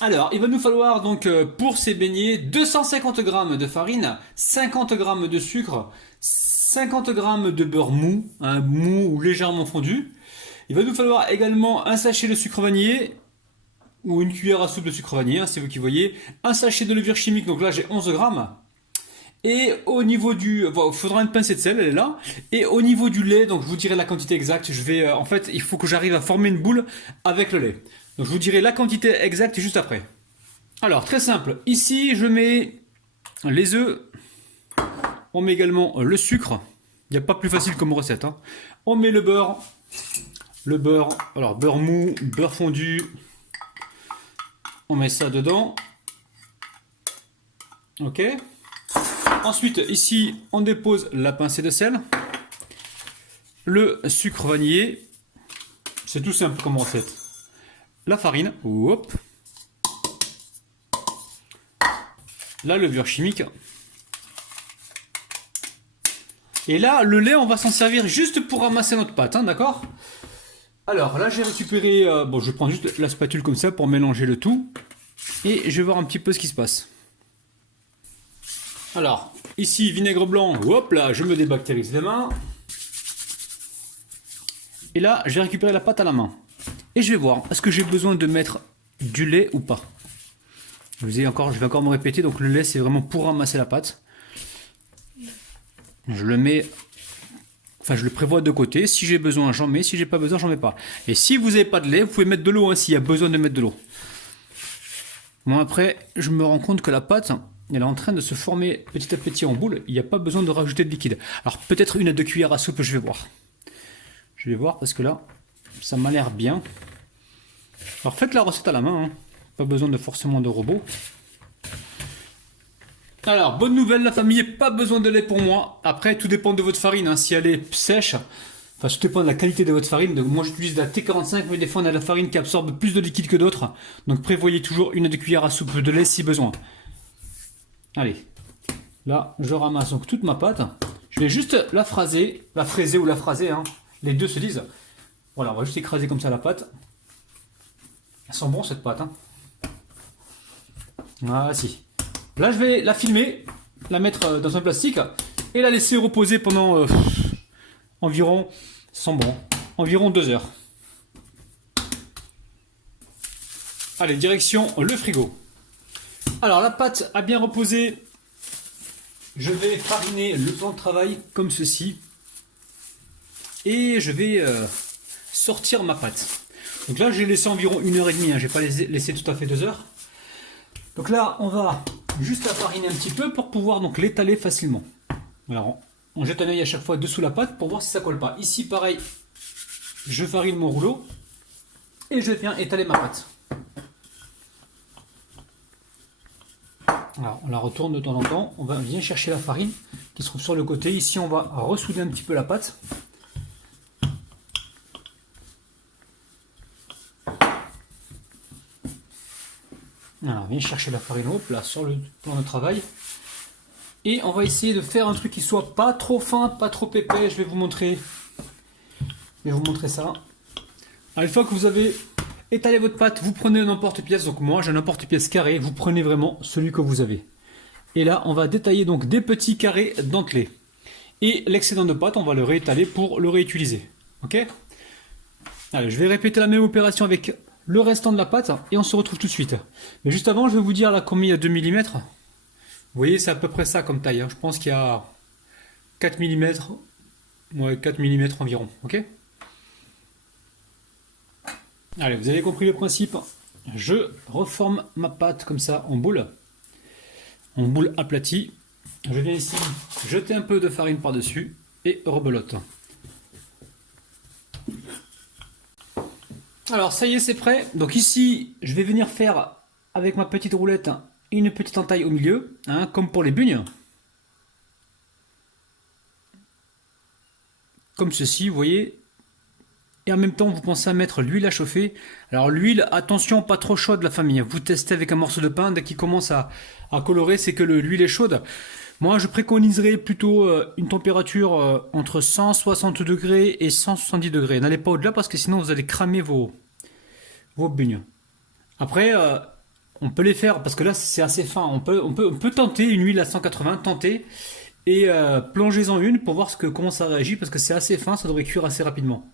Alors, il va nous falloir donc pour ces beignets 250 g de farine, 50 g de sucre, 50 g de beurre mou, mou ou légèrement fondu. Il va nous falloir également un sachet de sucre vanillé ou une cuillère à soupe de sucre vanillé, c'est vous qui voyez, un sachet de levure chimique, donc là j'ai 11 grammes. Et au niveau du... il faudra une pincée de sel, elle est là. Et au niveau du lait, donc je vous dirai la quantité exacte. Je vais, en fait, il faut que j'arrive à former une boule avec le lait. Donc je vous dirai la quantité exacte juste après. Alors, très simple. Ici, je mets les œufs. On met également le sucre. Il n'y a pas plus facile comme recette, hein. On met le beurre. Le beurre, alors beurre mou, beurre fondu. On met ça dedans. Ok. Ensuite, ici, on dépose la pincée de sel, le sucre vanillé, c'est tout simple comme recette. La farine, hop, la levure chimique. Et là, le lait, on va s'en servir juste pour ramasser notre pâte, hein, d'accord? Alors là, j'ai récupéré, bon, je prends juste la spatule comme ça pour mélanger le tout. Et je vais voir un petit peu ce qui se passe. Alors, ici, vinaigre blanc, hop là, je me débactérise les mains. Et là, j'ai récupéré la pâte à la main. Et je vais voir, est-ce que j'ai besoin de mettre du lait ou pas? Je vais encore me répéter, donc le lait, c'est vraiment pour ramasser la pâte. Je le mets, enfin je le prévois de côté, si j'ai besoin, j'en mets, si j'ai pas besoin, j'en mets pas. Et si vous n'avez pas de lait, vous pouvez mettre de l'eau, hein, s'il y a besoin de mettre de l'eau. Bon, après, je me rends compte que la pâte... elle est en train de se former petit à petit en boule. Il n'y a pas besoin de rajouter de liquide. Alors peut-être une à deux cuillères à soupe, je vais voir. Je vais voir parce que là, ça m'a l'air bien. Alors faites la recette à la main, hein. Pas besoin de forcément de robot. Alors, bonne nouvelle la famille, pas besoin de lait pour moi. Après, tout dépend de votre farine, hein. Si elle est sèche, enfin tout dépend de la qualité de votre farine. Donc, moi j'utilise la T45, mais des fois on a la farine qui absorbe plus de liquide que d'autres. Donc prévoyez toujours une à deux cuillères à soupe de lait si besoin. Allez, là je ramasse donc toute ma pâte. Je vais juste la fraiser ou la phraser, hein. Les deux se disent. Voilà, on va juste écraser comme ça la pâte. Elles sont bonnes cette pâte, hein. Ah si. Là je vais la filmer, la mettre dans un plastique et la laisser reposer pendant environ, sans bon, environ 2 heures. Allez, direction le frigo. Alors la pâte a bien reposé. Je vais fariner le plan de travail comme ceci. Et je vais sortir ma pâte. Donc là j'ai laissé environ 1h30, hein. Je n'ai pas laissé tout à fait 2 heures. Donc là on va juste la fariner un petit peu pour pouvoir donc l'étaler facilement. Alors on jette un œil à chaque fois dessous la pâte pour voir si ça colle pas. Ici pareil, je farine mon rouleau et je viens étaler ma pâte. Alors, on la retourne de temps en temps, on va bien chercher la farine qui se trouve sur le côté. Ici, on va ressouder un petit peu la pâte. Alors, on vient chercher la farine, hop, là, sur le plan de travail. Et on va essayer de faire un truc qui soit pas trop fin, pas trop épais. Je vais vous montrer. Ça. Alors, une fois que vous avez étalé votre pâte, vous prenez un emporte-pièce. Donc moi, j'ai un emporte-pièce carré. Vous prenez vraiment celui que vous avez. Et là, on va détailler donc des petits carrés dentelés. Et l'excédent de pâte, on va le réétaler pour le réutiliser. Ok? Allez, je vais répéter la même opération avec le restant de la pâte et on se retrouve tout de suite. Mais juste avant, je vais vous dire là combien il y a 2 mm. Vous voyez, c'est à peu près ça comme taille, hein. Je pense qu'il y a 4 mm. Ouais, 4 mm environ. Ok? Allez, vous avez compris le principe. Je reforme ma pâte comme ça en boule aplatie. Je viens ici jeter un peu de farine par-dessus et rebelote. Alors ça y est, c'est prêt. Donc ici, je vais venir faire avec ma petite roulette une petite entaille au milieu, hein, comme pour les bugnes. Comme ceci, vous voyez. Et en même temps, vous pensez à mettre l'huile à chauffer. Alors l'huile, attention, pas trop chaude la famille. Vous testez avec un morceau de pain, dès qu'il commence à colorer, c'est que l'huile est chaude. Moi, je préconiserais plutôt une température entre 160 degrés et 170 degrés. N'allez pas au-delà parce que sinon vous allez cramer vos bugnes. Après, On peut les faire, parce que là c'est assez fin, on peut tenter une huile à 180, tenter, et plongez-en une pour voir comment ça réagit, parce que c'est assez fin, ça devrait cuire assez rapidement.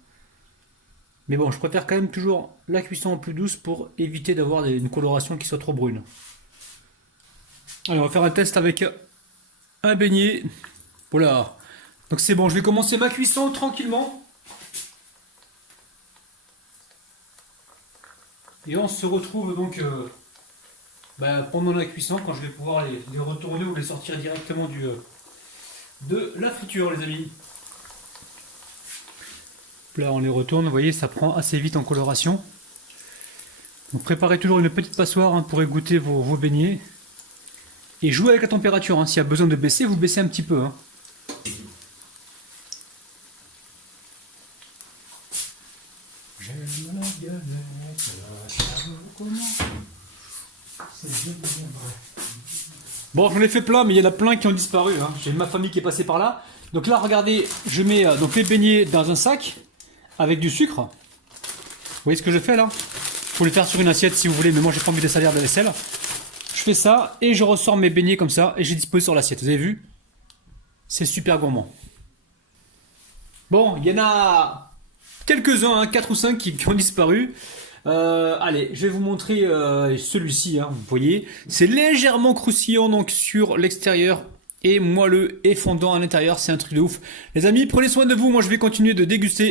Mais bon, je préfère quand même toujours la cuisson en plus douce pour éviter d'avoir une coloration qui soit trop brune. Allez, on va faire un test avec un beignet. Voilà. Donc c'est bon, je vais commencer ma cuisson tranquillement. Et on se retrouve donc pendant la cuisson quand je vais pouvoir les retourner ou les sortir directement de la friture, les amis. Là, on les retourne, vous voyez, ça prend assez vite en coloration. Donc préparez toujours une petite passoire pour égoutter vos beignets. Et jouez avec la température, s'il y a besoin de baisser, vous baissez un petit peu. J'aime la galette, bon, j'en ai fait plein, mais il y en a plein qui ont disparu. J'ai ma famille qui est passée par là. Donc là, regardez, je mets donc les beignets dans un sac avec du sucre. Vous voyez ce que je fais là? Il faut le faire sur une assiette si vous voulez, mais moi j'ai pas envie de salir de vaisselle. Je fais ça et je ressors mes beignets comme ça et j'ai disposé sur l'assiette. Vous avez vu? C'est super gourmand. Bon, il y en a quelques-uns, 4 ou 5 qui ont disparu. Allez, je vais vous montrer celui-ci, vous voyez. C'est légèrement croustillant donc sur l'extérieur et moelleux et fondant à l'intérieur. C'est un truc de ouf. Les amis, prenez soin de vous. Moi, je vais continuer de déguster.